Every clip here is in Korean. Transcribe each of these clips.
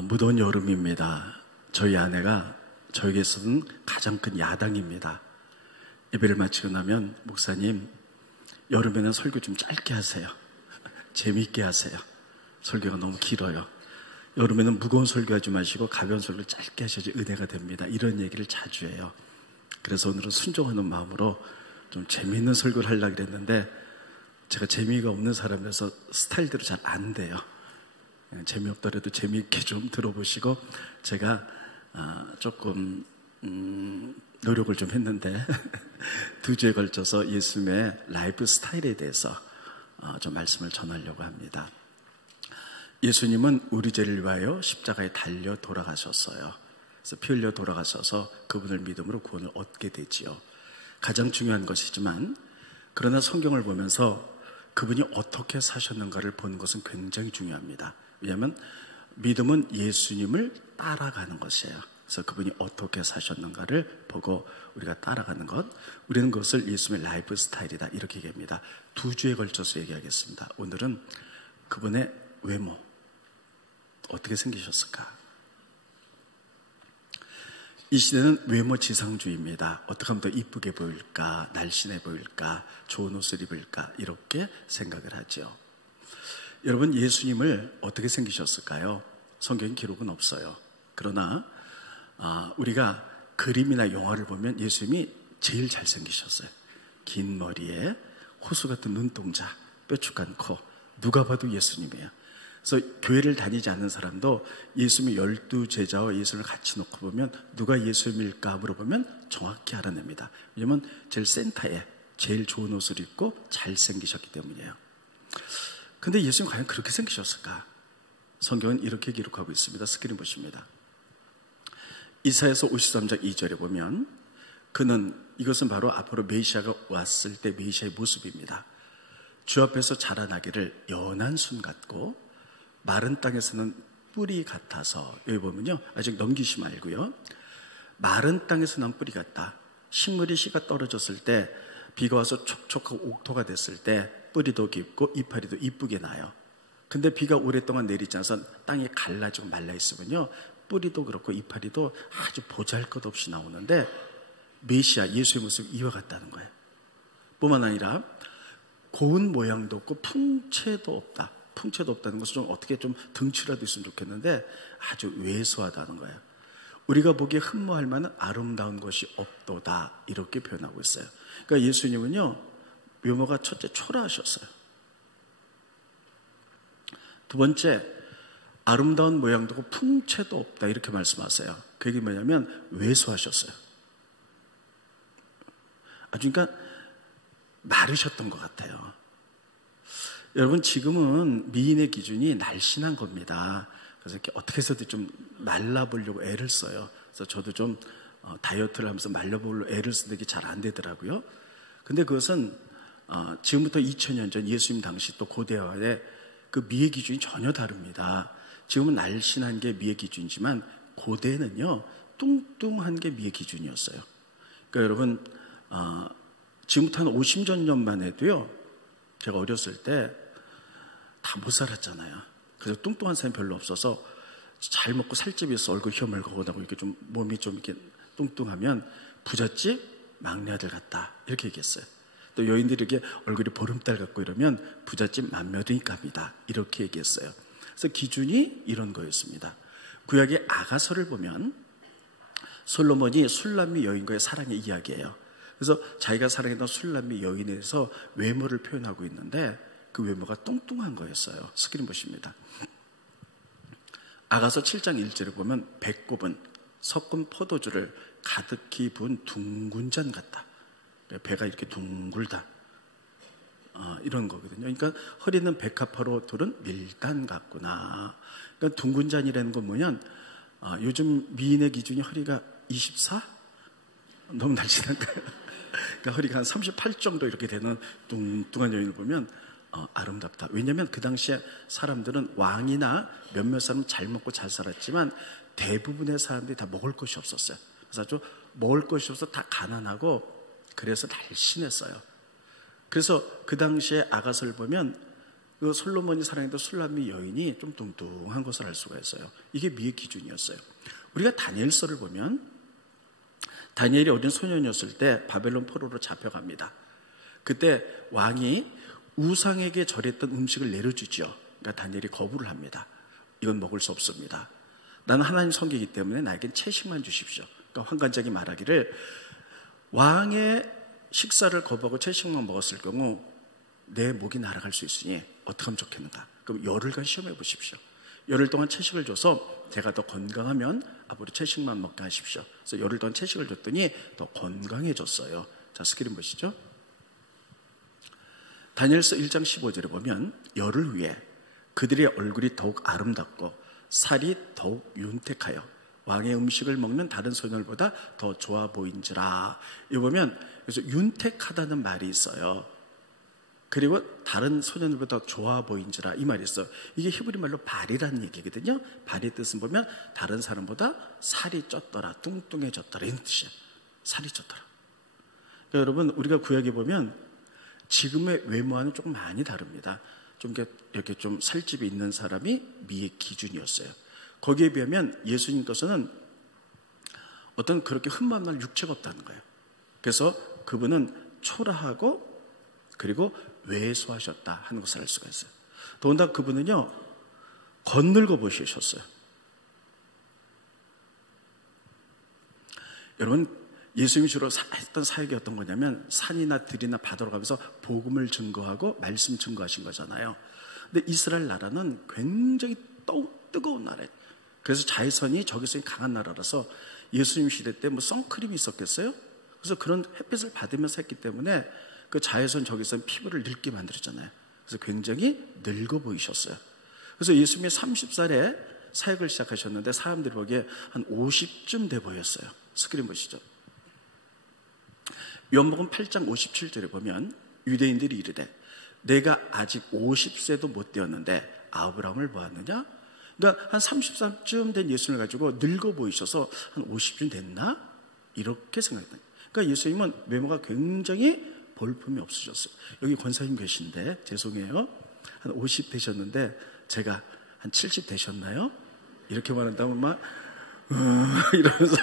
무더운 여름입니다. 저희 아내가 저에게서는 가장 큰 야당입니다. 예배를 마치고 나면 목사님, 여름에는 설교 좀 짧게 하세요. 재미있게 하세요. 설교가 너무 길어요. 여름에는 무거운 설교하지 마시고 가벼운 설교 짧게 하셔야지 은혜가 됩니다. 이런 얘기를 자주 해요. 그래서 오늘은 순종하는 마음으로 좀 재미있는 설교를 하려고 그랬는데 제가 재미가 없는 사람이라서 스타일대로 잘 안 돼요. 재미없더라도 재미있게 좀 들어보시고, 제가 조금 노력을 좀 했는데 두 주에 걸쳐서 예수님의 라이프 스타일에 대해서 좀 말씀을 전하려고 합니다. 예수님은 우리 죄를 위하여 십자가에 달려 돌아가셨어요. 그래서 피 흘려 돌아가셔서 그분을 믿음으로 구원을 얻게 되지요. 가장 중요한 것이지만, 그러나 성경을 보면서 그분이 어떻게 사셨는가를 보는 것은 굉장히 중요합니다. 왜냐하면 믿음은 예수님을 따라가는 것이에요. 그래서 그분이 어떻게 사셨는가를 보고 우리가 따라가는 것, 우리는 그것을 예수님의 라이프 스타일이다 이렇게 얘기합니다. 두 주에 걸쳐서 얘기하겠습니다. 오늘은 그분의 외모, 어떻게 생기셨을까? 이 시대는 외모 지상주의입니다. 어떻게 하면 더 이쁘게 보일까, 날씬해 보일까, 좋은 옷을 입을까, 이렇게 생각을 하죠. 여러분, 예수님을 어떻게 생기셨을까요? 성경 기록은 없어요. 그러나 우리가 그림이나 영화를 보면 예수님이 제일 잘생기셨어요. 긴 머리에 호수 같은 눈동자, 뾰족한 코, 누가 봐도 예수님이에요. 그래서 교회를 다니지 않는 사람도 예수님의 12제자와 예수를 같이 놓고 보면 누가 예수님일까 물어보면 정확히 알아냅니다. 왜냐하면 제일 센터에 제일 좋은 옷을 입고 잘생기셨기 때문이에요. 근데 예수님 과연 그렇게 생기셨을까? 성경은 이렇게 기록하고 있습니다. 스크린 보십니다. 이사야서 53장 2절에 보면 그는, 이것은 바로 앞으로 메시아가 왔을 때 메시아의 모습입니다. 주 앞에서 자라나기를 연한 순 같고 마른 땅에서는 뿌리 같아서, 여기 보면요, 아직 넘기시 말고요, 마른 땅에서 난 뿌리 같다. 식물이 씨가 떨어졌을 때 비가 와서 촉촉하고 옥토가 됐을 때 뿌리도 깊고 이파리도 이쁘게 나요. 근데 비가 오랫동안 내리지 않아서 땅이 갈라지고 말라있으면요, 뿌리도 그렇고 이파리도 아주 보잘것없이 나오는데 메시아 예수의 모습이 이와 같다는 거예요. 뿐만 아니라 고운 모양도 없고 풍채도 없다. 풍채도 없다는 것은 좀 어떻게 좀 등치라도 있으면 좋겠는데 아주 왜소하다는 거예요. 우리가 보기에 흠모할 만한 아름다운 것이 없도다, 이렇게 표현하고 있어요. 그러니까 예수님은요, 외모가 첫째 초라하셨어요. 두 번째, 아름다운 모양도 없고 풍채도 없다, 이렇게 말씀하세요. 그 얘기 뭐냐면 왜소하셨어요. 아주 그러니까 마르셨던 것 같아요. 여러분, 지금은 미인의 기준이 날씬한 겁니다. 그래서 이렇게 어떻게 해서든 좀 말라보려고 애를 써요. 그래서 저도 좀 다이어트를 하면서 말라보려고 애를 쓰는 게 잘 안 되더라고요. 근데 그것은 지금부터 2000년 전 예수님 당시 또 고대화의 그 미의 기준이 전혀 다릅니다. 지금은 날씬한 게 미의 기준이지만 고대는요, 뚱뚱한 게 미의 기준이었어요. 그러니까 여러분, 지금부터 한 50년 해도요, 제가 어렸을 때 다 못 살았잖아요. 그래서 뚱뚱한 사람이 별로 없어서 잘 먹고 살집이 있어 얼굴 휘어멀거하고 이렇게 좀 몸이 좀 이렇게 뚱뚱하면 부잣집 막내 아들 같다, 이렇게 얘기했어요. 또 여인들이 이렇게 얼굴이 보름달 같고 이러면 부잣집 맏며느리감이다, 이렇게 얘기했어요. 그래서 기준이 이런 거였습니다. 구약의 아가서를 보면 솔로몬이 술람미 여인과의 사랑의 이야기예요. 그래서 자기가 사랑했던 술람미 여인에 대해서 외모를 표현하고 있는데 그 외모가 뚱뚱한 거였어요. 스크린 보십니다. 아가서 7장 1절에 보면 배꼽은 섞은 포도주를 가득히 부은 둥근 잔 같다. 배가 이렇게 둥글다, 이런 거거든요. 그러니까 허리는 백합화로 두른 밀단 같구나. 그러니까 둥근 잔이라는 건 뭐냐면 요즘 미인의 기준이 허리가 24? 너무 날씬한가요? 그러니까 허리가 한 38 정도 이렇게 되는 뚱뚱한 여인을 보면 아름답다. 왜냐하면 그 당시에 사람들은, 왕이나 몇몇 사람은 잘 먹고 잘 살았지만 대부분의 사람들이 다 먹을 것이 없었어요. 그래서 아주 먹을 것이 없어서 다 가난하고 그래서 날씬했어요. 그래서 그 당시에 아가서를 보면 그 솔로몬이 사랑했던 술람미 여인이 좀 뚱뚱한 것을 알 수가 있어요. 이게 미의 기준이었어요. 우리가 다니엘서를 보면 다니엘이 어린 소년이었을 때 바벨론 포로로 잡혀갑니다. 그때 왕이 우상에게 절했던 음식을 내려주죠. 그러니까 다니엘이 거부를 합니다. 이건 먹을 수 없습니다. 나는 하나님 성기이기 때문에 나에겐 채식만 주십시오. 그러니까 환관장이 말하기를 왕의 식사를 거부하고 채식만 먹었을 경우 내 목이 날아갈 수 있으니 어떻게 하면 좋겠는가? 그럼 열흘간 시험해 보십시오. 열흘 동안 채식을 줘서 제가 더 건강하면 앞으로 채식만 먹게 하십시오. 그래서 열흘 동안 채식을 줬더니 더 건강해졌어요. 자, 스크린 보시죠. 다니엘서 1장 15절에 보면 열흘 후에 그들의 얼굴이 더욱 아름답고 살이 더욱 윤택하여 왕의 음식을 먹는 다른 소년들보다 더 좋아 보인지라. 이거 보면 그래서 윤택하다는 말이 있어요. 그리고 다른 소년들보다 좋아 보인지라 이 말이 있어요. 이게 히브리 말로 발이라는 얘기거든요. 발의 뜻은 보면 다른 사람보다 살이 쪘더라, 뚱뚱해졌더라 이런 뜻이에요. 살이 쪘더라. 그러니까 여러분 우리가 구약에 보면 지금의 외모와는 조금 많이 다릅니다. 좀 이렇게 좀 살집이 있는 사람이 미의 기준이었어요. 거기에 비하면 예수님께서는 어떤 그렇게 흠만날 육체가 없다는 거예요. 그래서 그분은 초라하고 그리고 왜소하셨다 하는 것을 알 수가 있어요. 더군다나 그분은요 겉늙어 보이셨어요. 여러분 예수님이 주로 했던 사역이 어떤 거냐면 산이나 들이나 바다로 가면서 복음을 증거하고 말씀 증거하신 거잖아요. 근데 이스라엘 나라는 굉장히 뜨거운 나라예요. 그래서 자외선이 저기서 강한 나라라서 예수님 시대 때 뭐 선크림이 있었겠어요? 그래서 그런 햇빛을 받으면서 했기 때문에 그 자외선 저기서 피부를 늙게 만들었잖아요. 그래서 굉장히 늙어 보이셨어요. 그래서 예수님이 30살에 사역을 시작하셨는데 사람들이 보기에 한 50쯤 돼 보였어요. 스크린 보시죠. 요한복음 8장 57절에 보면 유대인들이 이르되 내가 아직 50세도 못 되었는데 아브라함을 보았느냐? 그러니까 한 30살쯤 된 예수님을 가지고 늙어 보이셔서 한 50쯤 됐나? 이렇게 생각했다. 그러니까 예수님은 외모가 굉장히 볼품이 없으셨어요. 여기 권사님 계신데 죄송해요. 한 50 되셨는데 제가 한 70 되셨나요? 이렇게 말한다면 막 이러면서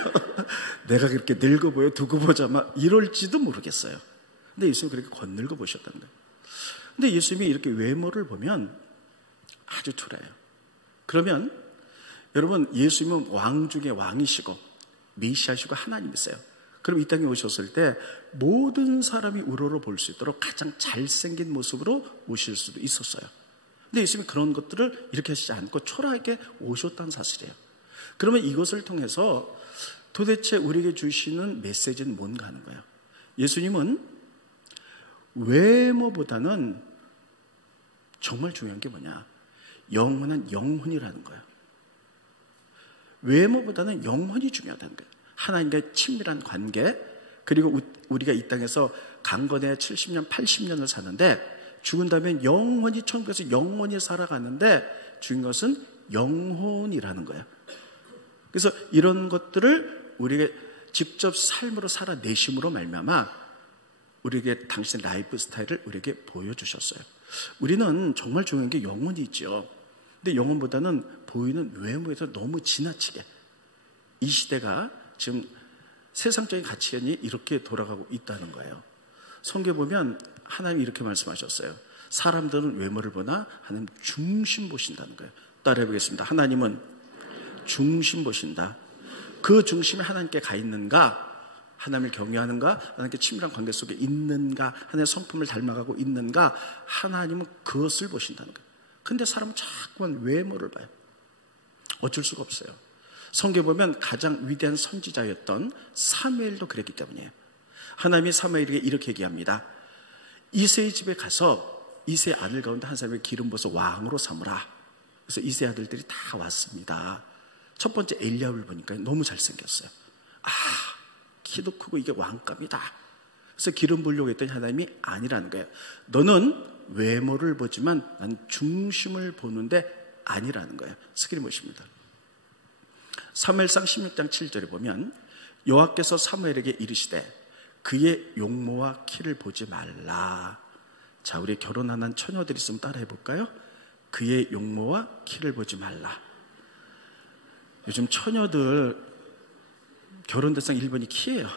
내가 그렇게 늙어 보여 두고 보자 막 이럴지도 모르겠어요. 근데 예수님이 그렇게 겉늙어 보셨다는 거예요. 근데 예수님이 이렇게 외모를 보면 아주 초라해요. 그러면 여러분 예수님은 왕 중에 왕이시고 메시아시고 하나님이세요. 그럼 이 땅에 오셨을 때 모든 사람이 우러러 볼 수 있도록 가장 잘생긴 모습으로 오실 수도 있었어요. 근데 예수님이 그런 것들을 이렇게 하시지 않고 초라하게 오셨다는 사실이에요. 그러면 이것을 통해서 도대체 우리에게 주시는 메시지는 뭔가 하는 거예요. 예수님은 외모보다는 정말 중요한 게 뭐냐? 영원한 영혼이라는 거예요. 외모보다는 영혼이 중요하다는 거예요. 하나님과의 친밀한 관계, 그리고 우리가 이 땅에서 강건해야 70년, 80년을 사는데 죽은 다음에 영원히 천국에서 영원히 살아가는데 중요한 것은 영혼이라는 거예요. 그래서 이런 것들을 우리에게 직접 삶으로 살아내심으로 말미암아 우리에게 당신의 라이프 스타일을 우리에게 보여주셨어요. 우리는 정말 중요한 게 영혼이 있죠. 근데 영혼보다는 보이는 외모에서 너무 지나치게 이 시대가 지금 세상적인 가치관이 이렇게 돌아가고 있다는 거예요. 성경에 보면 하나님이 이렇게 말씀하셨어요. 사람들은 외모를 보나 하나님 중심 보신다는 거예요. 따라해 보겠습니다. 하나님은 중심 보신다. 그 중심에 하나님께 가 있는가? 하나님을 경외하는가? 하나님께 친밀한 관계 속에 있는가? 하나님의 성품을 닮아가고 있는가? 하나님은 그것을 보신다는 거예요. 근데 사람은 자꾸만 외모를 봐요. 어쩔 수가 없어요. 성경에 보면 가장 위대한 선지자였던 사무엘도 그랬기 때문이에요. 하나님이 사무엘에게 이렇게 얘기합니다. 이새의 집에 가서 이새의 아들 가운데 한 사람을 기름 부어서 왕으로 삼으라. 그래서 이새의 아들들이 다 왔습니다. 첫 번째 엘리야를 보니까 너무 잘생겼어요. 아, 키도 크고 이게 왕감이다. 그래서 기름 부으려고 했더니 하나님이 아니라는 거예요. 너는 외모를 보지만 난 중심을 보는데 아니라는 거예요. 스크린 보십니다. 사무엘상 16장 7절에 보면 여호와께서 사무엘에게 이르시되 그의 용모와 키를 보지 말라. 자, 우리 결혼한 처녀들 있으면 따라해 볼까요? 그의 용모와 키를 보지 말라. 요즘 처녀들 결혼 대상 1번이 키예요.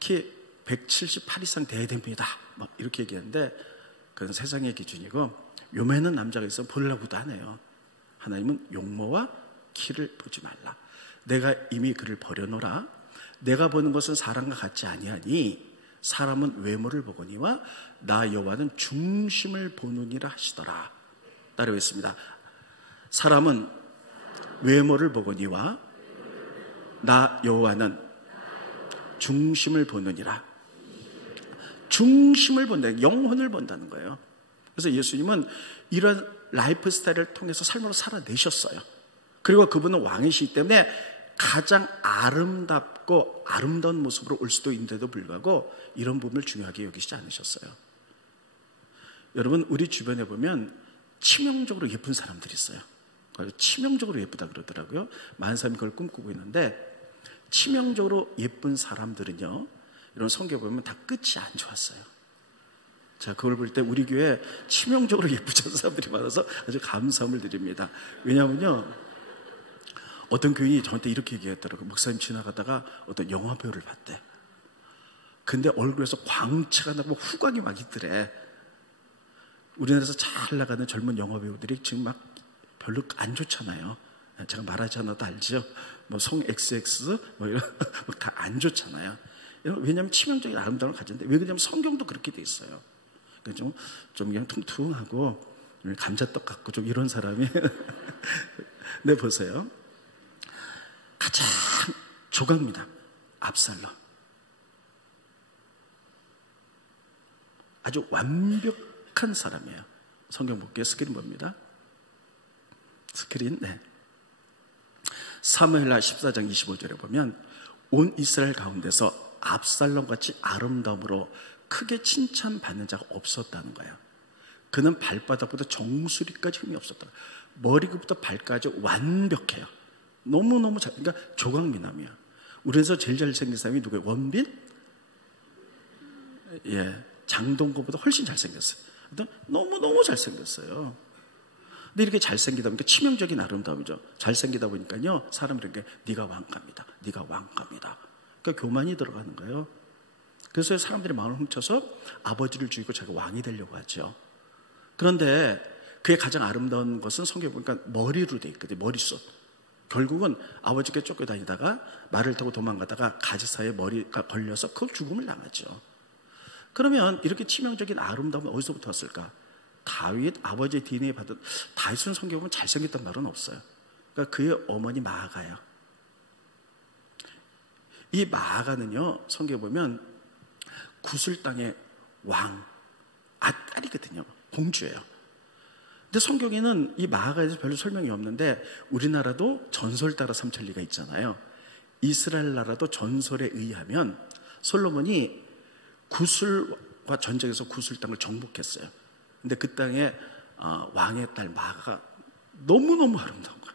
키 178 이상 돼야 됩니다. 막 이렇게 얘기하는데 그건 세상의 기준이고, 요매는 남자가 있으면 보려고도 안 해요. 하나님은 용모와 키를 보지 말라. 내가 이미 그를 버려놓으라. 내가 보는 것은 사람과 같지 아니하니 사람은 외모를 보거니와 나 여호와는 중심을 보느니라 하시더라. 따라하겠습니다. 사람은 외모를 보거니와 나 여호와는 중심을 보느니라. 중심을 본다, 영혼을 본다는 거예요. 그래서 예수님은 이런 라이프 스타일을 통해서 삶으로 살아내셨어요. 그리고 그분은 왕이시기 때문에 가장 아름답고 아름다운 모습으로 올 수도 있는데도 불구하고 이런 부분을 중요하게 여기시지 않으셨어요. 여러분, 우리 주변에 보면 치명적으로 예쁜 사람들이 있어요. 치명적으로 예쁘다 그러더라고요. 많은 사람이 그걸 꿈꾸고 있는데, 치명적으로 예쁜 사람들은요, 이런 성경 보면 다 끝이 안 좋았어요. 자, 그걸 볼 때 우리 교회에 치명적으로 예쁘지 않은 사람들이 많아서 아주 감사함을 드립니다. 왜냐하면요, 어떤 교인이 저한테 이렇게 얘기했더라고요. 목사님 지나가다가 어떤 영화 배우를 봤대. 근데 얼굴에서 광채가 나고 후광이 막 있더래. 우리나라에서 잘 나가는 젊은 영화 배우들이 지금 막 별로 안 좋잖아요. 제가 말하지 않아도 알죠. 뭐 송 XX 뭐 이런 다 안 좋잖아요. 왜냐하면 치명적인 아름다움을 가졌는데, 왜 그러냐면 성경도 그렇게 돼 있어요. 좀 그냥 퉁퉁하고 감자떡 같고 좀 이런 사람이 네, 보세요. 가장 조각미남 압살롬. 아주 완벽한 사람이에요. 성경 볼게요. 스크린 봅니다. 스크린. 네. 사무엘하 14장 25절에 보면 온 이스라엘 가운데서 압살롬같이 아름다움으로 크게 칭찬받는 자가 없었다는 거예요. 그는 발바닥보다 정수리까지 흠이 없었다. 머리부터 발까지 완벽해요. 너무너무 그러니까 조각미남이야. 우리에서 제일 잘생긴 사람이 누구예요? 원빈? 예, 장동건보다 훨씬 잘생겼어요. 너무너무 잘생겼어요. 근데 이렇게 잘생기다 보니까 치명적인 아름다움이죠. 잘생기다 보니까요, 사람들이 이렇게 네가 왕감이다, 네가 왕감이다. 그러니까 교만이 들어가는 거예요. 그래서 사람들이 마음을 훔쳐서 아버지를 죽이고 자기가 왕이 되려고 하죠. 그런데 그의 가장 아름다운 것은 성경에 보니까 머리로 돼 있거든요. 머릿속. 결국은 아버지께 쫓겨다니다가 말을 타고 도망가다가 가지 사이에 머리가 걸려서 그 죽음을 당하죠. 그러면 이렇게 치명적인 아름다움은 어디서부터 왔을까? 다윗, 아버지의 DNA 받은 다윗은 성경에 보면 잘생겼단 말은 없어요. 그러니까 그의 어머니 마아가요. 이 마아가는요, 성경에 보면 구슬 땅의 왕, 딸이거든요. 공주예요. 근데 성경에는 이 마아가에 대해서 별로 설명이 없는데, 우리나라도 전설 따라 삼천리가 있잖아요. 이스라엘 나라도 전설에 의하면 솔로몬이 구슬과 전쟁에서 구슬 땅을 정복했어요. 근데 그 땅에 왕의 딸 마아가가 너무너무 아름다운 거야.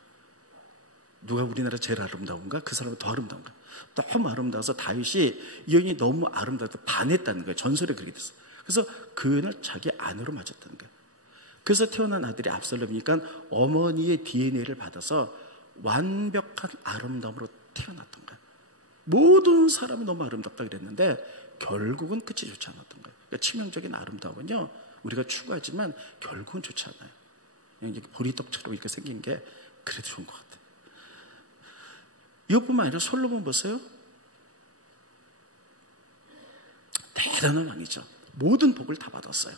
누가 우리나라 제일 아름다운가? 그 사람은 더 아름다운가? 너무 아름다워서 다윗이 이 여인이 너무 아름다워서 반했다는 거예요. 전설에 그렇게 됐어요. 그래서 그 여인을 자기 아내로 맞았다는 거예요. 그래서 태어난 아들이 압살롬이니까 어머니의 DNA를 받아서 완벽한 아름다움으로 태어났던 거예요. 모든 사람이 너무 아름답다 그랬는데 결국은 끝이 좋지 않았던 거예요. 그러니까 치명적인 아름다움은요, 우리가 추구하지만 결국은 좋지 않아요. 그냥 보리떡처럼 이렇게 생긴 게 그래도 좋은 것 같아요. 이것뿐만 아니라 솔로몬 보세요. 대단한 왕이죠. 모든 복을 다 받았어요.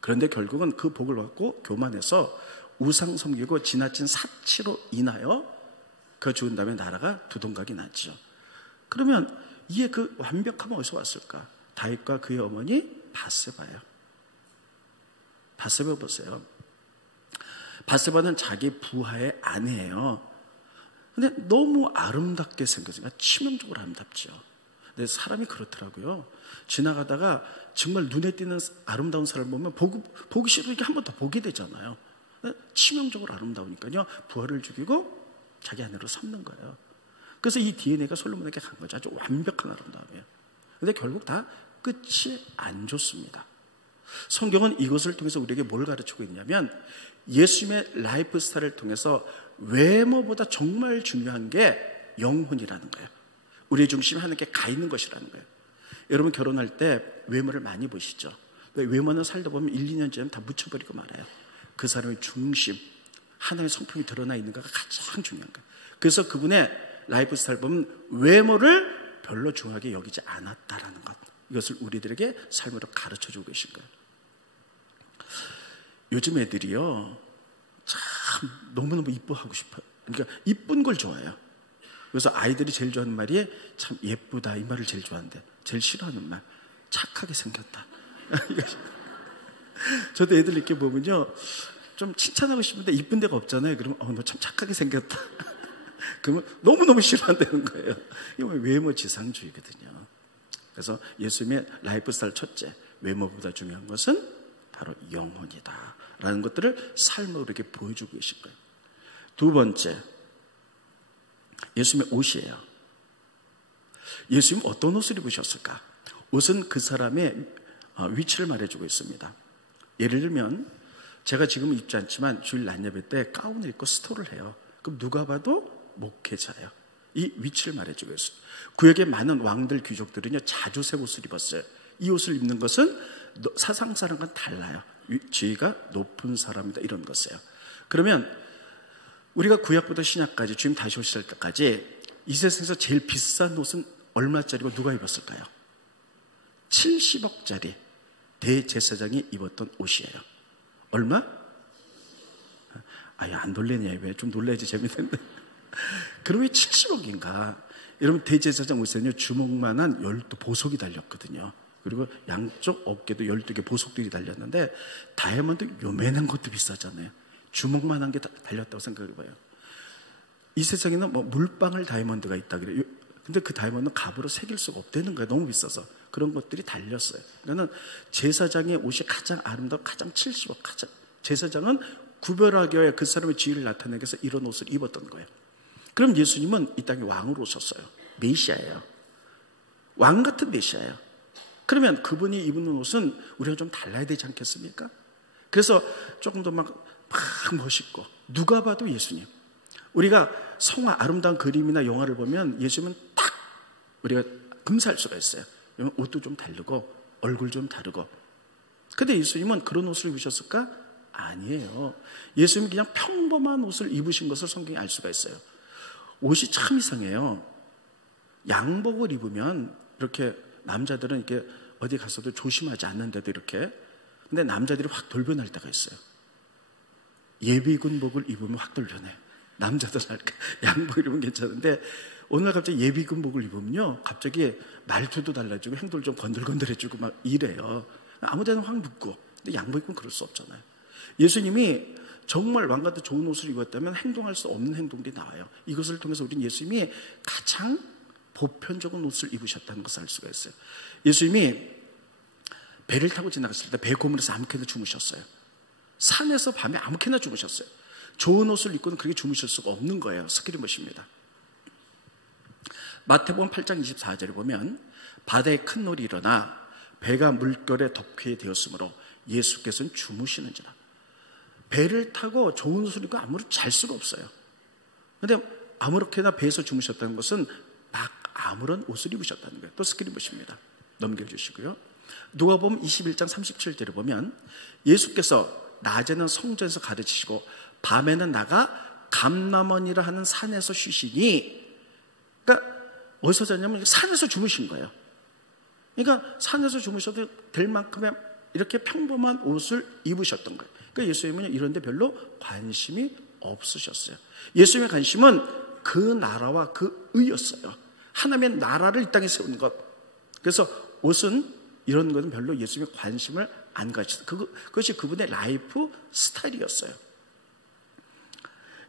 그런데 결국은 그 복을 받고 교만해서 우상 섬기고 지나친 사치로 인하여 그 죽은 다음에 나라가 두동각이 났죠. 그러면 이에 그 완벽함은 어디서 왔을까? 다윗과 그의 어머니 바세바예요. 바세바 보세요. 바세바는 자기 부하의 아내예요. 근데 너무 아름답게 생겼으니까 치명적으로 아름답죠. 근데 사람이 그렇더라고요. 지나가다가 정말 눈에 띄는 아름다운 사람을 보면 보기 싫으니까 한 번 더 보게 되잖아요. 치명적으로 아름다우니까요, 부하를 죽이고 자기 아내로 삼는 거예요. 그래서 이 DNA가 솔로몬에게 간 거죠. 아주 완벽한 아름다움이에요. 근데 결국 다 끝이 안 좋습니다. 성경은 이것을 통해서 우리에게 뭘 가르치고 있냐면 예수님의 라이프 스타일을 통해서 외모보다 정말 중요한 게 영혼이라는 거예요. 우리의 중심이 하나님께 가 있는 것이라는 거예요. 여러분 결혼할 때 외모를 많이 보시죠. 외모는 살다 보면 1, 2년 지나면 다 묻혀버리고 말아요. 그 사람의 중심, 하나의 성품이 드러나 있는가가 가장 중요한 거예요. 그래서 그분의 라이프 스타일 보면 외모를 별로 중요하게 여기지 않았다라는 것, 이것을 우리들에게 삶으로 가르쳐주고 계신 거예요. 요즘 애들이요 참 너무너무 이뻐하고 싶어요. 그러니까 이쁜 걸 좋아해요. 그래서 아이들이 제일 좋아하는 말이 참 예쁘다, 이 말을 제일 좋아하는데 제일 싫어하는 말, 착하게 생겼다. 저도 애들 이렇게 보면요 좀 칭찬하고 싶은데 이쁜 데가 없잖아요. 그러면 너 참 착하게 생겼다. 그러면 너무너무 싫어한다는 거예요. 이건 외모 지상주의거든요. 그래서 예수님의 라이프 스타일 첫째, 외모보다 중요한 것은 바로 영혼이다 라는 것들을 삶으로 이렇게 보여주고 계신 거예요. 두 번째, 예수님의 옷이에요. 예수님 어떤 옷을 입으셨을까? 옷은 그 사람의 위치를 말해주고 있습니다. 예를 들면 제가 지금은 입지 않지만 주일 낮예배 때 가운을 입고 스토를 해요. 그럼 누가 봐도 목회자예요. 이 위치를 말해주고 있어요. 구약의 많은 왕들, 귀족들은요 자주색 옷을 입었어요. 이 옷을 입는 것은 사상사랑과는 달라요. 지위가 높은 사람이다, 이런 것이에요. 그러면 우리가 구약부터 신약까지 주님 다시 오실 때까지 이 세상에서 제일 비싼 옷은 얼마짜리고 누가 입었을까요? 70억짜리 대제사장이 입었던 옷이에요. 얼마? 아예 안 놀래냐? 왜? 좀 놀라야지 재밌는데. 그럼 왜 70억인가? 여러분 대제사장 옷에는요 주먹만한 12보석이 달렸거든요. 그리고 양쪽 어깨도 12개 보석들이 달렸는데 다이아몬드 요만한 것도 비싸잖아요. 주먹만한 게 달렸다고 생각해봐요. 이 세상에는 뭐 물방울 다이아몬드가 있다 그래요. 근데 그 다이아몬드는 값으로 새길 수가 없다는 거예요. 너무 비싸서. 그런 것들이 달렸어요. 그러니까 제사장의 옷이 가장 아름다워, 가장 70억, 가장 제사장은 구별하기 위해 그 사람의 지위를 나타내기 위해서 이런 옷을 입었던 거예요. 그럼 예수님은 이 땅에 왕으로 오셨어요. 메시아예요. 왕 같은 메시아예요. 그러면 그분이 입는 옷은 우리가 좀 달라야 되지 않겠습니까? 그래서 조금 더 막 멋있고 누가 봐도 예수님. 우리가 성화, 아름다운 그림이나 영화를 보면 예수님은 딱 우리가 금사할 수가 있어요. 옷도 좀 다르고 얼굴 좀 다르고. 근데 예수님은 그런 옷을 입으셨을까? 아니에요. 예수님은 그냥 평범한 옷을 입으신 것을 성경에 알 수가 있어요. 옷이 참 이상해요. 양복을 입으면 이렇게 남자들은 이렇게 어디 가서도 조심하지 않는데도 이렇게, 근데 남자들이 확 돌변할 때가 있어요. 예비군복을 입으면 확 돌변해. 남자들 할까? 양복 입으면 괜찮은데 오늘 갑자기 예비군복을 입으면요 갑자기 말투도 달라지고 행동을 좀 건들건들해지고 막 이래요. 아무데나 확 묻고. 근데 양복 입으면 그럴 수 없잖아요. 예수님이 정말 왕같은 좋은 옷을 입었다면 행동할 수 없는 행동들이 나와요. 이것을 통해서 우리는 예수님이 가장 보편적인 옷을 입으셨다는 것을 알 수가 있어요. 예수님이 배를 타고 지나갔을 때 배 고물에서 아무렇게나 주무셨어요. 산에서 밤에 아무렇게나 주무셨어요. 좋은 옷을 입고는 그렇게 주무실 수가 없는 거예요. 스키리못입니다. 마태복음 8장 24절에 보면 바다에 큰 놀이 일어나 배가 물결에 덮게 되었으므로 예수께서는 주무시는지라. 배를 타고 좋은 옷을 입고 아무렇게 잘 수가 없어요. 그런데 아무렇게나 배에서 주무셨다는 것은 막 아무런 옷을 입으셨다는 거예요. 또 스크린봇입니다. 넘겨주시고요. 누가복음 21장 37절에 보면 예수께서 낮에는 성전에서 가르치시고 밤에는 나가 감람원이라 하는 산에서 쉬시니, 그러니까 어디서 잤냐면 산에서 주무신 거예요. 그러니까 산에서 주무셔도 될 만큼의 이렇게 평범한 옷을 입으셨던 거예요. 그러니까 예수님은 이런 데 별로 관심이 없으셨어요. 예수님의 관심은 그 나라와 그 의였어요. 하나님의 나라를 이 땅에 세우는 것. 그래서 옷은 이런 것은 별로 예수님의 관심을 안 가지셨어요. 그것이 그분의 라이프 스타일이었어요.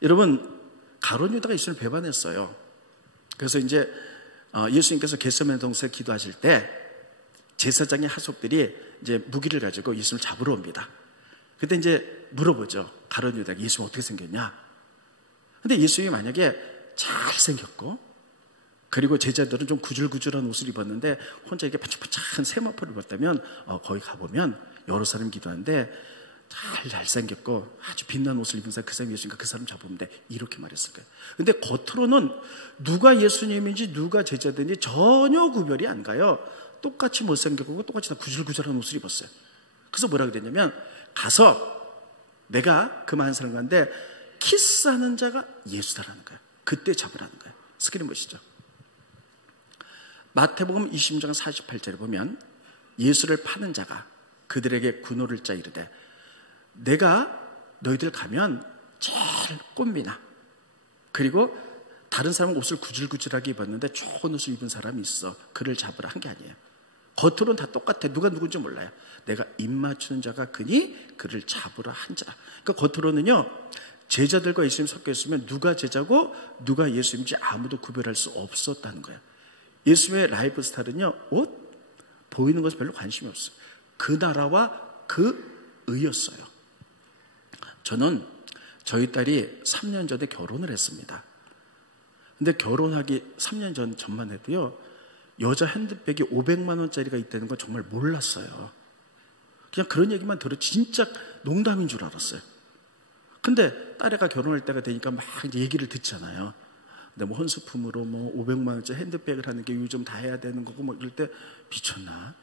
여러분, 가룟 유다가 예수님을 배반했어요. 그래서 이제 예수님께서 겟세마네 동산에 기도하실 때 제사장의 하속들이 이제 무기를 가지고 예수님을 잡으러 옵니다. 그때 이제 물어보죠. 가룟 유다가 예수님 어떻게 생겼냐? 근데 예수님이 만약에 잘생겼고, 그리고 제자들은 좀 구질구질한 옷을 입었는데 혼자 이렇게 반짝반짝한 세마포를 입었다면 거기 가보면 여러 사람 기도하는데 잘생겼고 아주 빛나는 옷을 입은 사람, 그 사람이 예수니까 그 사람 잡으면 돼, 이렇게 말했을 거예요. 근데 겉으로는 누가 예수님인지 누가 제자든지 전혀 구별이 안 가요. 똑같이 못생겼고 똑같이 다 구질구질한 옷을 입었어요. 그래서 뭐라 그랬냐면, 가서 내가 그 많은 사람 가운데 키스하는 자가 예수다라는 거예요. 그때 잡으라는 거예요. 스크린 보시죠. 마태복음 20장 48절에 보면, 예수를 파는 자가 그들에게 군호를 짜 이르되, 내가 너희들 가면 제일 꽃미나, 그리고 다른 사람은 옷을 구질구질하게 입었는데 좋은 옷을 입은 사람이 있어, 그를 잡으라 한 게 아니에요. 겉으로는 다 똑같아. 누가 누군지 몰라요. 내가 입 맞추는 자가 그니 그를 잡으라 한 자라. 그러니까 겉으로는요, 제자들과 예수님 섞여 있으면 누가 제자고 누가 예수님인지 아무도 구별할 수 없었다는 거예요. 예수님의 라이프 스타일은요, 옷 보이는 것에 별로 관심이 없어요. 그 나라와 그 의였어요. 저는 저희 딸이 3년 전에 결혼을 했습니다. 근데 결혼하기 3년 전만 해도요, 여자 핸드백이 500만 원짜리가 있다는 건 정말 몰랐어요. 그냥 그런 얘기만 들어 진짜 농담인 줄 알았어요. 근데 딸애가 결혼할 때가 되니까 막 이제 얘기를 듣잖아요. 근데 뭐 혼수품으로 뭐 500만 원짜리 핸드백을 하는 게 요즘 다 해야 되는 거고 뭐 이럴 때 미쳤나?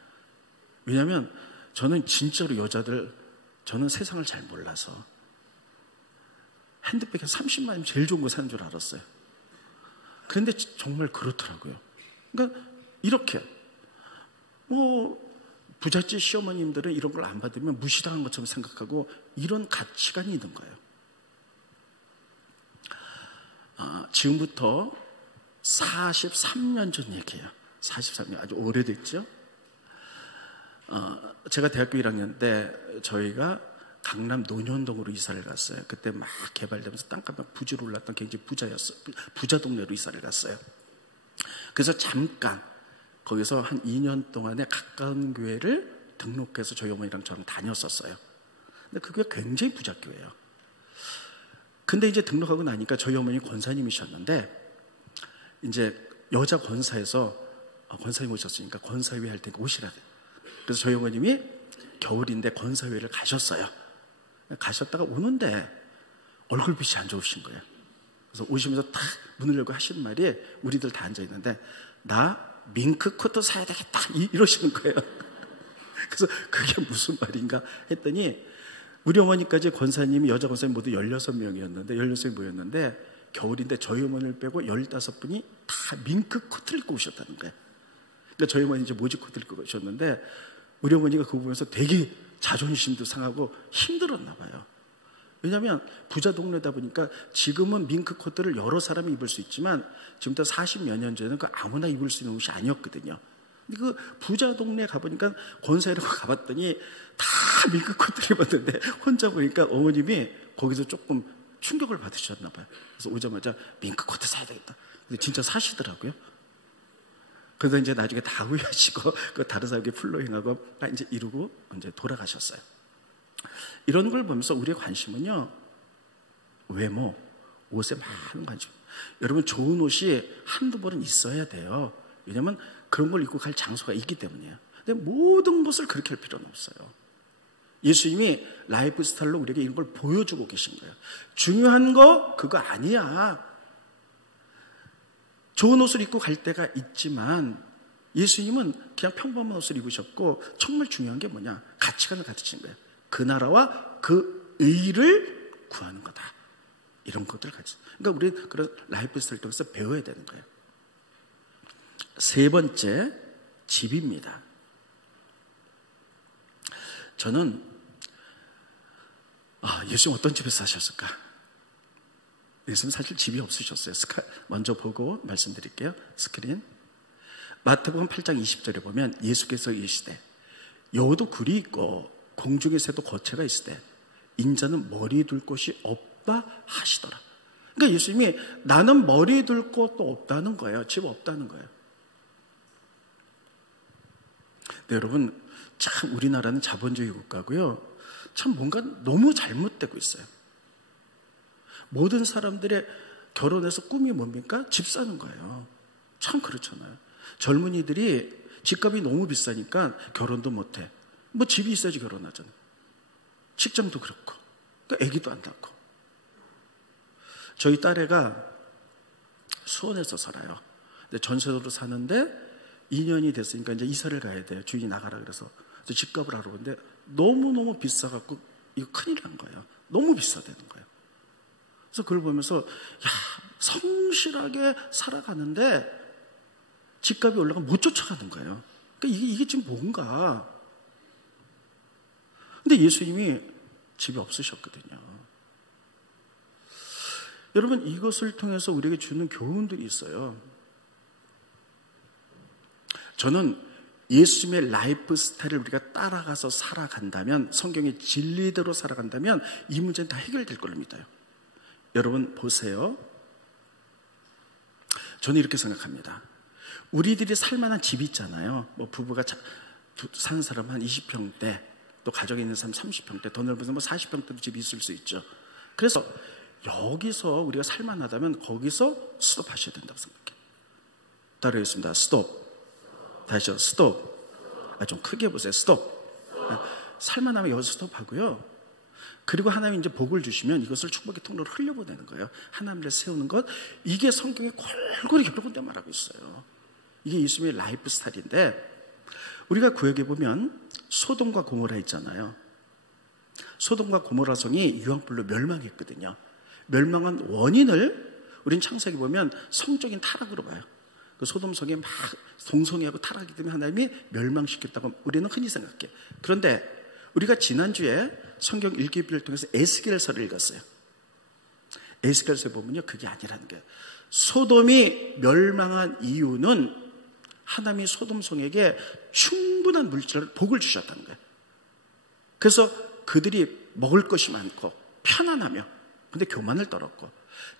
왜냐하면 저는 진짜로 여자들, 저는 세상을 잘 몰라서 핸드백에 30만 원이면 제일 좋은 거 사는 줄 알았어요. 그런데 정말 그렇더라고요. 그러니까 이렇게 뭐 부잣집 시어머님들은 이런 걸 안 받으면 무시당한 것처럼 생각하고 이런 가치관이 있는 거예요. 지금부터 43년 전 얘기예요. 43년, 아주 오래됐죠. 제가 대학교 1학년 때 저희가 강남 논현동으로 이사를 갔어요. 그때 막 개발되면서 땅값 부지로 올랐던 굉장히 부자 동네로 이사를 갔어요. 그래서 잠깐 거기서 한 2년 동안에 가까운 교회를 등록해서 저희 어머니랑 저랑 다녔었어요. 근데 그게 굉장히 부자 교회예요. 근데 이제 등록하고 나니까 저희 어머니 권사님이셨는데, 이제 여자 권사에서 권사님 오셨으니까 권사회 할 테니까 오시라. 그래서 저희 어머님이 겨울인데 권사회를 가셨어요. 가셨다가 오는데 얼굴빛이 안 좋으신 거예요. 그래서 오시면서 탁 문을 열고 하시는 말이, 우리들 다 앉아 있는데, 나 밍크 코트 사야 되겠다 이러시는 거예요. 그래서 그게 무슨 말인가 했더니, 우리 어머니까지 권사님이, 여자 권사님 모두 16명이었는데 16명이 모였는데 겨울인데 저희 어머니를 빼고 15분이 다 밍크 코트를 입고 오셨다는 거예요. 그러니까 저희 어머니 이제 모지 코트를 입고 오셨는데, 우리 어머니가 그거 보면서 되게 자존심도 상하고 힘들었나 봐요. 왜냐하면 부자 동네다 보니까 지금은 밍크 코트를 여러 사람이 입을 수 있지만 지금부터 40몇 년 전에는 그 아무나 입을 수 있는 옷이 아니었거든요. 근데 그 부자 동네에 가보니까 권사회라고 가봤더니 다 밍크 코트를 입었는데 혼자 보니까 어머님이 거기서 조금 충격을 받으셨나 봐요. 그래서 오자마자 밍크 코트 사야 되겠다. 근데 진짜 사시더라고요. 그래서 이제 나중에 다 후회하시고 그 다른 사람에게 플로잉하고 이제 이러고 이제 돌아가셨어요. 이런 걸 보면서 우리의 관심은요, 외모, 옷에 많은 관심. 여러분, 좋은 옷이 한두 벌은 있어야 돼요. 왜냐하면 그런 걸 입고 갈 장소가 있기 때문이에요. 근데 모든 것을 그렇게 할 필요는 없어요. 예수님이 라이프 스타일로 우리에게 이런 걸 보여주고 계신 거예요. 중요한 거 그거 아니야. 좋은 옷을 입고 갈 때가 있지만 예수님은 그냥 평범한 옷을 입으셨고, 정말 중요한 게 뭐냐? 가치관을 가지신 거예요. 그 나라와 그 의를 구하는 거다. 이런 것들을 가지고. 그러니까 우리 그런 라이프 스타일을 통해서 배워야 되는 거예요. 세 번째, 집입니다. 저는 예수님 어떤 집에서 사셨을까? 예수님 사실 집이 없으셨어요. 먼저 보고 말씀드릴게요. 스크린. 마태복음 8장 20절에 보면 예수께서 이르시되, 여우도 굴이 있고 공중의 새도 거처가 있으되 인자는 머리 둘 곳이 없다 하시더라. 그러니까 예수님이 나는 머리 둘 곳도 없다는 거예요. 집 없다는 거예요. 네, 여러분, 참 우리나라는 자본주의 국가고요. 참 뭔가 너무 잘못되고 있어요. 모든 사람들의 결혼해서 꿈이 뭡니까? 집 사는 거예요. 참 그렇잖아요. 젊은이들이 집값이 너무 비싸니까 결혼도 못해. 뭐 집이 있어야지 결혼하잖아요. 직장도 그렇고, 그러니까 아기도 안 낳고. 저희 딸애가 수원에서 살아요. 근데 전세도로 사는데 2년이 됐으니까 이제 이사를 가야 돼요. 주인이 나가라 그래서 집값을 알아보는데 너무너무 비싸갖고 이거 큰일 난 거예요. 너무 비싸다는 거예요. 그래서 그걸 보면서 야, 성실하게 살아가는데 집값이 올라가면 못 쫓아가는 거예요. 그러니까 이게 지금 뭔가. 근데 예수님이 집이 없으셨거든요. 여러분, 이것을 통해서 우리에게 주는 교훈들이 있어요. 저는 예수님의 라이프 스타일을 우리가 따라가서 살아간다면, 성경의 진리대로 살아간다면 이 문제는 다 해결될 걸로 믿어요. 여러분 보세요. 저는 이렇게 생각합니다. 우리들이 살만한 집이 있잖아요. 뭐 부부가 사는 사람 한 20평대, 또 가족이 있는 사람 30평대, 더 넓은 사람 뭐 40평대도 집이 있을 수 있죠. 그래서 여기서 우리가 살만하다면 거기서 스톱하셔야 된다고 생각해요. 따라하겠습니다. 스톱. 다시요. 스톱. 좀 크게 보세요. 스톱. 살만하면 여기서 스톱하고요. 그리고 하나님이 이제 복을 주시면 이것을 축복의 통로로 흘려보내는 거예요. 하나님을 세우는 것. 이게 성경에 골고루 여러 군데 말하고 있어요. 이게 예수님의 라이프 스타일인데, 우리가 구약에 보면 소돔과 고모라 있잖아요. 소돔과 고모라 성이 유황불로 멸망했거든요. 멸망한 원인을 우린 창세기 보면 성적인 타락으로 봐요. 그 소돔 성에 막 동성애하고 타락하기 때문에 하나님이 멸망시켰다고 우리는 흔히 생각해요. 그런데 우리가 지난주에 성경 읽기를 통해서 에스겔서를 읽었어요. 에스겔서에 보면요, 그게 아니라는 거예요. 소돔이 멸망한 이유는 하나님이 소돔 성에게 충분한 물질을 복을 주셨다는 거예요. 그래서 그들이 먹을 것이 많고 편안하며, 근데 교만을 떨었고,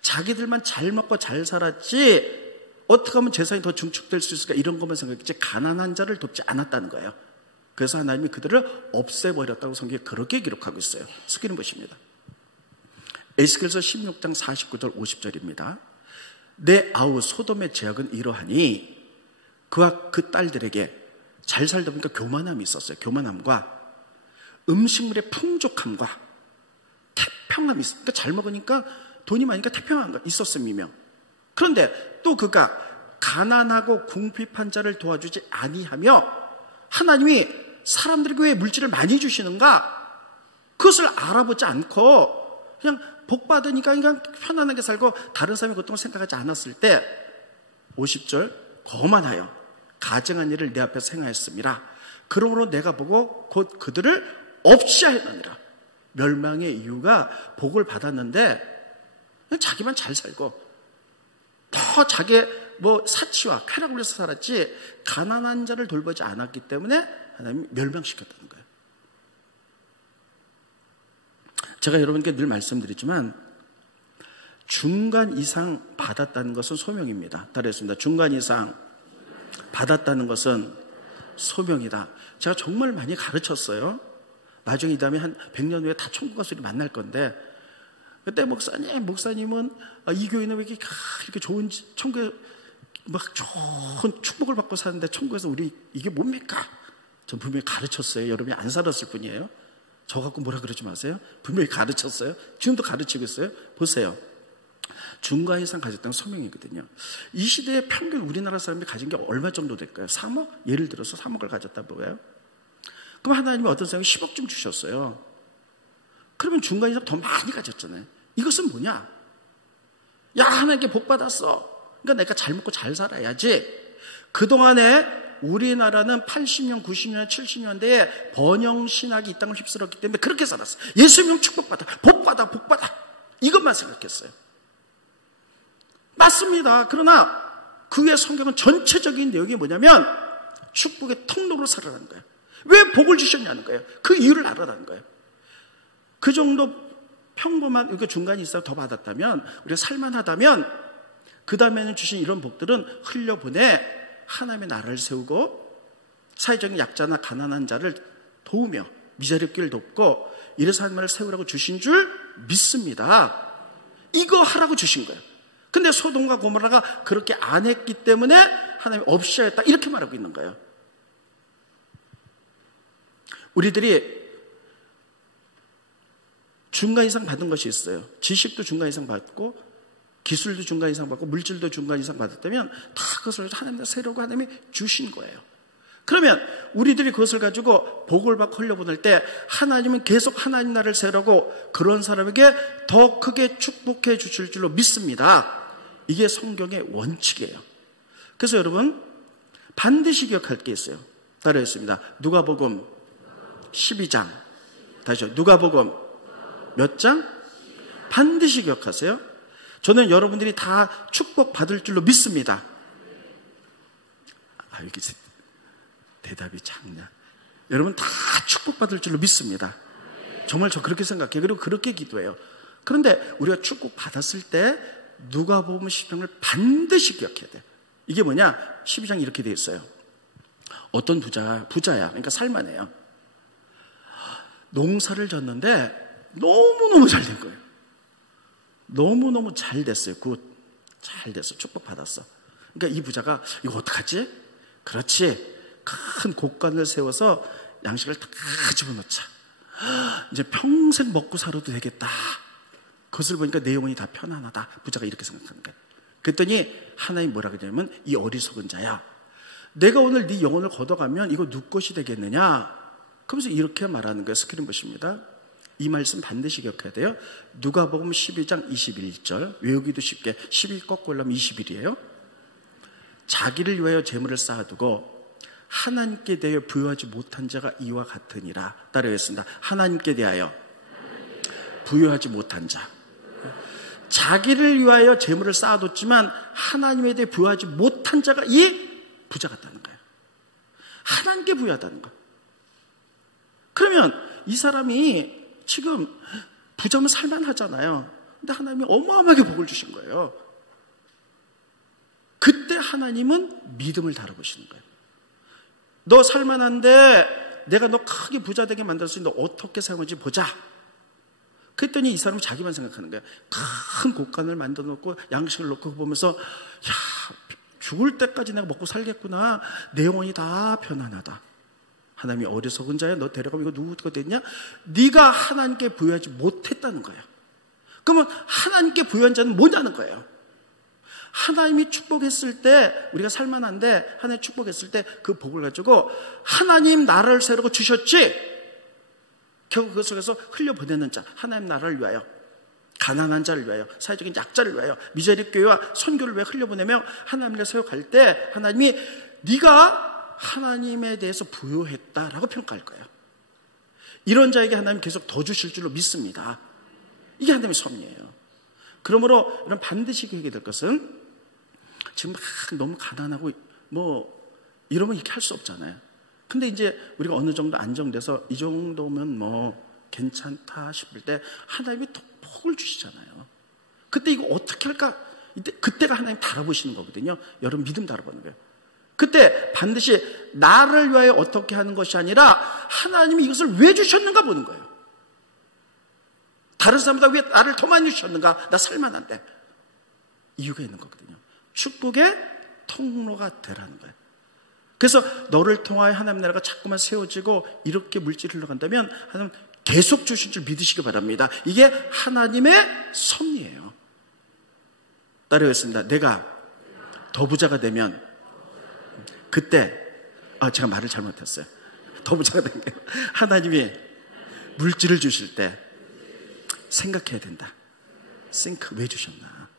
자기들만 잘 먹고 잘 살았지 어떻게 하면 재산이 더 증축될 수 있을까, 이런 것만 생각했지 가난한 자를 돕지 않았다는 거예요. 그래서 하나님이 그들을 없애버렸다고 성경에 그렇게 기록하고 있어요. 숙이는 것입니다. 에스겔서 16장 49절 50절입니다. 내 아우 소돔의 죄악은 이러하니, 그와 그 딸들에게 잘 살다 보니까 교만함이 있었어요. 교만함과 음식물의 풍족함과 태평함이 있었어요. 그러니까 잘 먹으니까 돈이 많으니까 태평함이 있었음이며, 그런데 또 그가 가난하고 궁핍한 자를 도와주지 아니하며, 하나님이 사람들에게 왜 물질을 많이 주시는가, 그것을 알아보지 않고 그냥 복 받으니까 그냥 편안하게 살고 다른 사람의 고통을 생각하지 않았을 때, 50절 거만하여 가증한 일을 내 앞에서 행하였음이라. 그러므로 내가 보고 곧 그들을 없이 하였느니라. 멸망의 이유가 복을 받았는데 그냥 자기만 잘 살고 더 자기의 사치와 쾌락을 위해서 살았지 가난한 자를 돌보지 않았기 때문에 하나님이 멸망시켰다는 거예요. 제가 여러분께 늘 말씀드리지만 중간 이상 받았다는 것은 소명입니다. 따라했습니다. 중간 이상 받았다는 것은 소명이다. 제가 정말 많이 가르쳤어요. 나중에 이 다음에 한 100년 후에 다 천국 가서 만날 건데, 그때 목사님은 이 교회는 왜 이렇게 좋은 천국에 막 좋은 축복을 받고 사는데 천국에서 우리 이게 뭡니까? 전 분명히 가르쳤어요. 여러분이 안 살았을 뿐이에요. 저 갖고 뭐라 그러지 마세요. 분명히 가르쳤어요. 지금도 가르치고 있어요. 보세요. 중간 이상 가졌다는 소명이거든요. 이 시대에 평균 우리나라 사람이 가진 게 얼마 정도 될까요? 3억? 예를 들어서 3억을 가졌다고 해요. 그럼 하나님이 어떤 사람이 10억쯤 주셨어요. 그러면 중간 이상 더 많이 가졌잖아요. 이것은 뭐냐? 야, 하나님께 복 받았어. 그러니까 내가 잘 먹고 잘 살아야지. 그동안에 우리나라는 80년, 90년, 70년대에 번영신학이 이 땅을 휩쓸었기 때문에 그렇게 살았어. 예수 믿으면 축복받아, 복받아, 복받아. 이것만 생각했어요. 맞습니다. 그러나 그 위에 성경은 전체적인 내용이 뭐냐면 축복의 통로로 살아라는 거예요. 왜 복을 주셨냐는 거예요. 그 이유를 알아라는 거예요. 그 정도 평범한 이렇게 중간 이상 더 받았다면, 우리가 살만하다면 그 다음에는 주신 이런 복들은 흘려보내 하나님의 나라를 세우고 사회적인 약자나 가난한 자를 도우며 미자립기를 돕고 이래서 하나님을 세우라고 주신 줄 믿습니다. 이거 하라고 주신 거예요. 근데 소돔과 고모라가 그렇게 안 했기 때문에 하나님이 없이 하였다, 이렇게 말하고 있는 거예요. 우리들이 중간 이상 받은 것이 있어요. 지식도 중간 이상 받고 기술도 중간 이상 받고 물질도 중간 이상 받았다면 다 그것을 하나님께 세려고 하나님이 주신 거예요. 그러면 우리들이 그것을 가지고 복을 받고 흘려보낼 때 하나님은 계속 하나님 나라를 세우라고 그런 사람에게 더 크게 축복해 주실 줄로 믿습니다. 이게 성경의 원칙이에요. 그래서 여러분 반드시 기억할 게 있어요. 따라했습니다. 누가복음 12장. 다시요. 누가복음 몇 장? 반드시 기억하세요. 저는 여러분들이 다 축복 받을 줄로 믿습니다. 아, 이게 대답이 작냐. 여러분 다 축복 받을 줄로 믿습니다. 정말 저 그렇게 생각해요. 그리고 그렇게 기도해요. 그런데 우리가 축복 받았을 때 누가복음 12장을 반드시 기억해야 돼. 이게 뭐냐? 12장 이렇게 되어 있어요. 어떤 부자야. 그러니까 살만해요. 농사를 졌는데 너무너무 잘 된 거예요. 너무너무 잘 됐어요. 잘 됐어. 축복 받았어. 그러니까 이 부자가 이거 어떡하지? 그렇지. 큰 곡간을 세워서 양식을 다 집어넣자. 이제 평생 먹고 살아도 되겠다. 그것을 보니까 내 영혼이 다 편안하다. 부자가 이렇게 생각하는 거예요. 그랬더니 하나님 뭐라 그러냐면 이 어리석은 자야. 내가 오늘 네 영혼을 걷어가면 이거 누구 것이 되겠느냐. 그러면서 이렇게 말하는 거예요. 스크린 보십니다. 이 말씀 반드시 기억해야 돼요. 누가복음 12장 21절. 외우기도 쉽게 11 꺾고 올라면 21이에요. 자기를 위하여 재물을 쌓아두고 하나님께 대하여 부여하지 못한 자가 이와 같으니라. 따라하겠습니다. 하나님께 대하여 부여하지 못한 자. 자기를 위하여 재물을 쌓아뒀지만 하나님에 대해 부여하지 못한 자가 이 부자 같다는 거예요. 하나님께 부여하다는 거예요. 그러면 이 사람이 지금 부자면 살만하잖아요. 근데 하나님이 어마어마하게 복을 주신 거예요. 그때 하나님은 믿음을 다뤄보시는 거예요. 너 살만한데 내가 너 크게 부자 되게 만들 수 있는데 어떻게 사용할지 보자. 그랬더니 이 사람은 자기만 생각하는 거야. 큰 곡간을 만들어 놓고 양식을 놓고 보면서 야, 죽을 때까지 내가 먹고 살겠구나. 내 영혼이 다 편안하다. 하나님이 어리석은 자야. 너 데려가면 이거 누구가 됐냐? 네가 하나님께 부여하지 못했다는 거야. 그러면 하나님께 부여한 자는 뭐냐는 거예요. 하나님이 축복했을 때 우리가 살만한데 하나님 축복했을 때 그 복을 가지고 하나님 나라를 세우고 주셨지. 결국 그것을 해서 흘려보내는 자, 하나님 나라를 위하여, 가난한 자를 위하여, 사회적인 약자를 위하여, 미자립교회와 선교를 위해 흘려보내며 하나님을 세워갈 때 하나님이 네가 하나님에 대해서 부여했다라고 평가할 거예요. 이런 자에게 하나님 계속 더 주실 줄로 믿습니다. 이게 하나님의 섭리예요. 그러므로 이런 반드시 기억해야 될 것은 지금 막 너무 가난하고 뭐 이러면 이렇게 할 수 없잖아요. 근데 이제 우리가 어느 정도 안정돼서 이 정도면 뭐 괜찮다 싶을 때 하나님이 또 복을 주시잖아요. 그때 이거 어떻게 할까? 그때가 하나님 달아보시는 거거든요. 여러분 믿음 달아보는 거예요. 그때 반드시 나를 위하여 어떻게 하는 것이 아니라 하나님이 이것을 왜 주셨는가 보는 거예요. 다른 사람보다 왜 나를 더 많이 주셨는가? 나 살만한데. 이유가 있는 거거든요. 축복의 통로가 되라는 거예요. 그래서 너를 통하여 하나님 나라가 자꾸만 세워지고 이렇게 물질이 흘러간다면 하나님 계속 주신 줄 믿으시기 바랍니다. 이게 하나님의 섭리예요. 따라하겠습니다. 내가 더 부자가 되면 그때 제가 말을 잘못했어요. 더 부자가 된 게 하나님이 물질을 주실 때 생각해야 된다. think 왜 주셨나?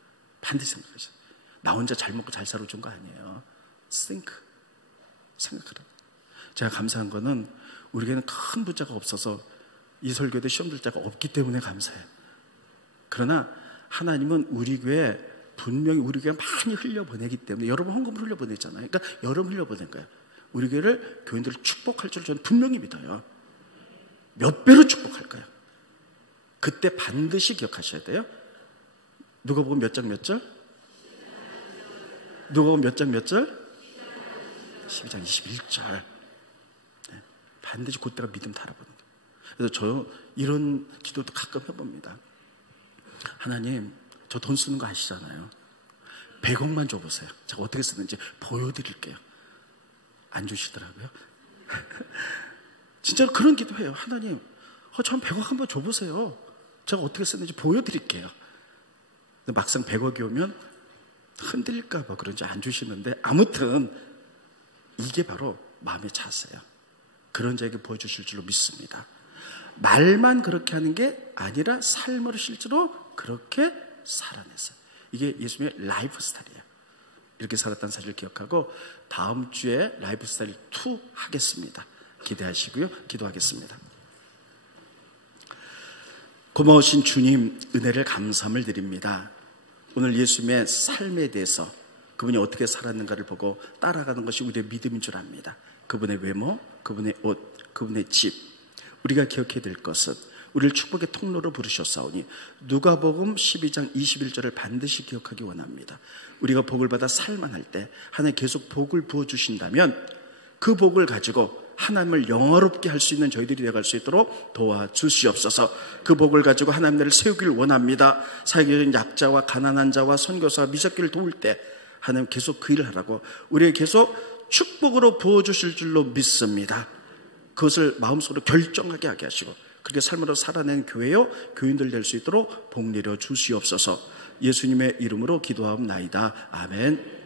반드시 생각하셔. 나 혼자 잘 먹고 잘 살아준 거 아니에요. think 생각하라. 제가 감사한 거는 우리에게는 큰 부자가 없어서 이 설교도 시험 들 자가 없기 때문에 감사해요. 그러나 하나님은 우리 교회 분명히 우리 교회 많이 흘려보내기 때문에 여러분 헌금을 흘려보내잖아요. 그러니까 여러분 흘려보낸 거예요. 우리 교회를 교인들을 축복할 줄 저는 분명히 믿어요. 몇 배로 축복할 거예요. 그때 반드시 기억하셔야 돼요. 누가복음 몇 장 몇 절? 누가복음 몇 장 몇 절? 12장 21절. 네, 반드시 그때가 믿음 달아보는 거예요. 그래서 저 이런 기도도 가끔 해봅니다. 하나님, 저 돈 쓰는 거 아시잖아요. 100억만 줘보세요. 제가 어떻게 쓰는지 보여드릴게요. 안 주시더라고요. 진짜로 그런 기도해요. 하나님, 저 100억 한번 줘보세요. 제가 어떻게 쓰는지 보여드릴게요. 근데 막상 100억이 오면 흔들릴까봐 그런지 안 주시는데, 아무튼 이게 바로 마음의 자세예요. 그런 자에게 보여주실 줄로 믿습니다. 말만 그렇게 하는 게 아니라 삶으로 실제로 그렇게 살아냈어요. 이게 예수님의 라이프 스타일이에요. 이렇게 살았다는 사실을 기억하고 다음 주에 라이프 스타일 2 하겠습니다. 기대하시고요. 기도하겠습니다. 고마우신 주님, 은혜를 감사함을 드립니다. 오늘 예수님의 삶에 대해서 그분이 어떻게 살았는가를 보고 따라가는 것이 우리의 믿음인 줄 압니다. 그분의 외모, 그분의 옷, 그분의 집. 우리가 기억해야 될 것은 우리를 축복의 통로로 부르셨사오니 누가복음 12장 21절을 반드시 기억하기 원합니다. 우리가 복을 받아 살만할 때 하나님 계속 복을 부어주신다면 그 복을 가지고 하나님을 영화롭게 할 수 있는 저희들이 되어갈 수 있도록 도와주시옵소서. 그 복을 가지고 하나님 나라를 세우길 원합니다. 사역적인 약자와 가난한 자와 선교사와 미적기를 도울 때 하나님 계속 그 일을 하라고 우리에게 계속 축복으로 부어주실 줄로 믿습니다. 그것을 마음속으로 결정하게 하게 하시고 그렇게 삶으로 살아낸 교회요 교인들 될 수 있도록 복 내려 주시옵소서. 예수님의 이름으로 기도하옵나이다. 아멘.